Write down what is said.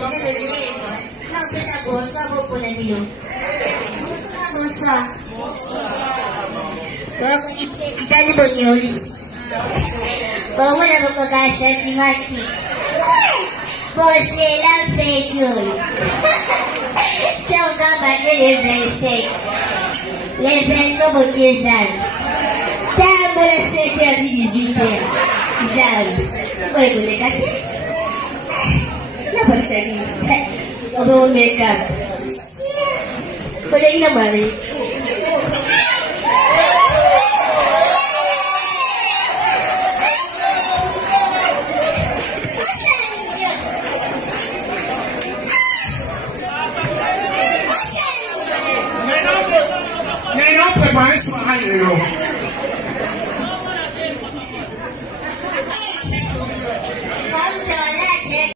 Não, pensa boa, só vou por ali. Moça. Logo de felicidade banhos. Vamos levar com a caixa de maqui. Você lá fez hoje. Então acaba de lembrar-se. Lembrando como quiser. Tá, você tem a visita. Já. Oi, boneca. Kenapa bisa gini? Ngomong makeup. Boleh ini nama ni? Ngayon, prepare sa mahal nyo.